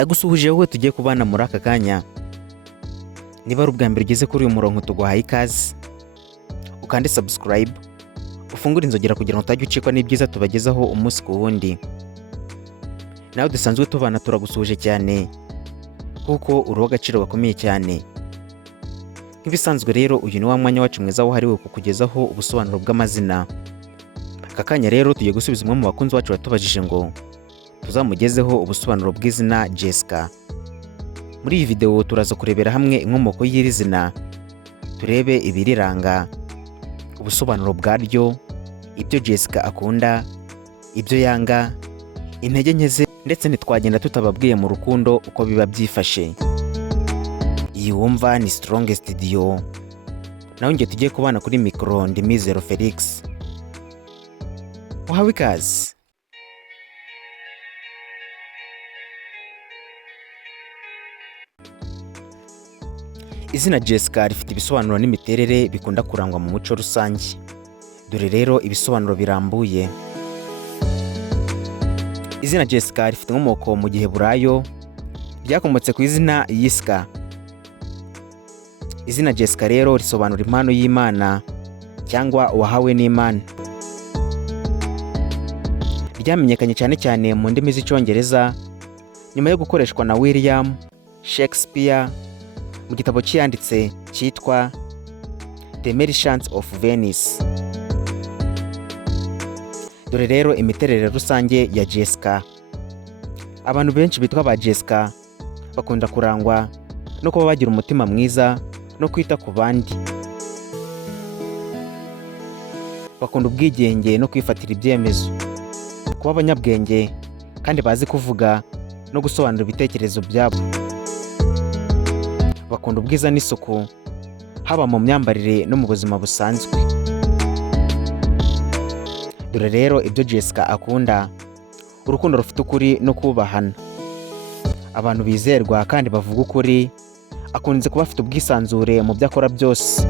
Ndagusuhuje wowe tugiye kubana muri aka kanya. Niba ari ubwa mbere ugeze kuri uyu murongo tuguhaye ikaze. Ukande subscribe, ufungure inzogera kugira ngo utajya ucikwa n'ibyiza tubagezaho umunsi ku wundi. Nawe dusanzwe tubana turagusuhuje cyane kuko uri uw'agaciro gakomeye cyane. Nk'ibisanzwe rero uyu ni wa mwanya wacu mwiza wahariwe kukugezaho ubusobanuro bw'amazina. Aka kanya rero tugiye gusubiza umwe mu bakunzi bacu batubajije ngo tuzamugezeho ubusobanuro bw'izina Jessica. Muri iyi video turaza kurebera hamwe inkomoko y'iri zina, turebe ibiriranga, ubusobanuro bwaryo, ibyo Jessica akunda, ibyo yanga, intege nke ze, ndetse ntitwagenda tutababwiye mu rukundo uko biba byifashe. Iyi wumva ni Strongest Studio, nawe ngiye tugiye kubana kuri mikoro ndi Mizero Felix. Uhawe ikaze. Izina Jessica rifite ibisobanuro n'imiterere bikunda kurangwa mu muco rusange. Dore rero ibisobanuro birambuye. Izina Jessica rifite inkomoko mu Giheburayo, ryakomotse ku izina Yiska. Izina Jessica rero risobanura impano y'Imana cyangwa uwahawe n'Imana. Ryamenyekanye cyane cyane mu ndimi z'Icyongereza nyuma yo gukoreshwa na William Shakespeare mu gitabo cyanditse cyitwa The Merchant of Venice. Dore rero imiterere rusange ya Jessica. Abantu benshi bitwa ba Jessica bakunda kurangwa no kuba bagira umutima mwiza no kwita ku bandi. Bakunda ubwigenge no kwifatira ibyemezo, kuba abanyabwenge kandi bazi kuvuga no gusobanura ibitekerezo byabo. Bakunda ubwiza n'isuku haba mu myambarire no mu buzima busanzwe. Dore rero ibyo Jessica akunda: urukundo rufite ukuri no kubahana, abantu bizerwa kandi bavuga ukuri, akunze kuba afite ubwisanzure mu byo akora byose.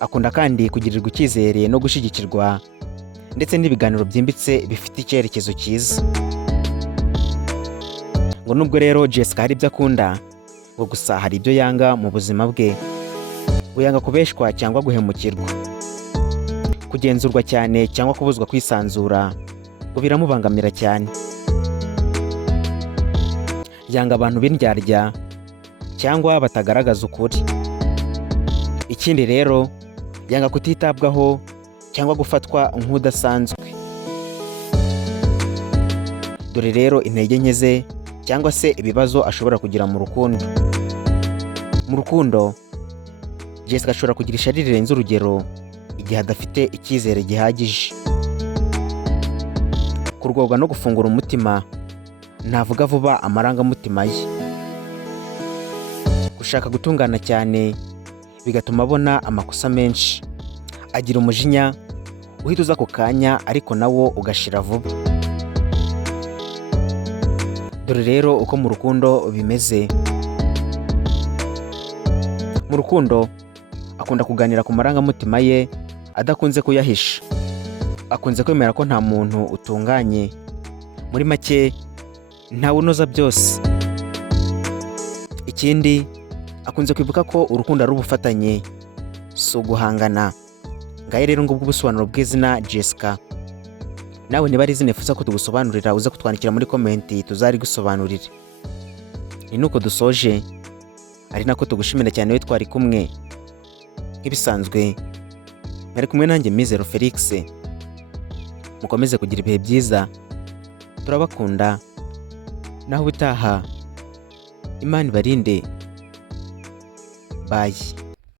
Akunda kandi kugirirwa icyizere no gushyigikirwa, ndetse n'ibiganiro byimbitse bifite icyerekezo cyiza. Ngo nubwo rero Jessica hari ibyo akunda, ngo gusa hari ibyo yanga mu buzima bwe. Ngo yanga kubeshwa cyangwa guhemukirwa, kugenzurwa cyane cyangwa kubuzwa kwisanzura, ngo biramubangamira cyane. Yanga abantu b'indyarya cyangwa batagaragaza ukuri. Ikindi rero, yanga kutitabwaho cyangwa gufatwa nk'udasanzwe. Dore rero intege nke ze cyangwa se ibibazo ashobora kugira mu rukundo. Mu rukundo, Jessica ashobora kugira ishyari rirenze urugero igihe adafite icyizere gihagije. Kurwogwa no gufungura umutima, ntavuga vuba amarangamutima ye. Gushaka gutungana cyane bigatuma abona amakosa menshi. Agira umujinya uhita uza ako kanya ariko nawo ugashira vuba. Dore rero uko mu rukundo bimeze. Mu rukundo akunda kuganira ku marangamutima ye adakunze kuyahisha. Akunze kwemera ko nta muntu utunganye. Muri make, ntawe unoza byose. Ikindi, akunze kwibuka ko urukundo ari ubufatanye, si uguhangana. Ngahe rero ngubwo ubusobanuro bw'izina Jessica. Nawe niba ari izina wifuza ko tugusobanurira, uze kutwandikira muri komenti tuzari gusobanurira. Ni nuko dusoje, ari nako tugushimira cyane we twari kumwe. Nk'ibisanzwe, nari kumwe nanjye Mizero Felix. Mukomeze kugira ibihe byiza, turabakunda, naho ubutaha Imana ibarinde. Bye.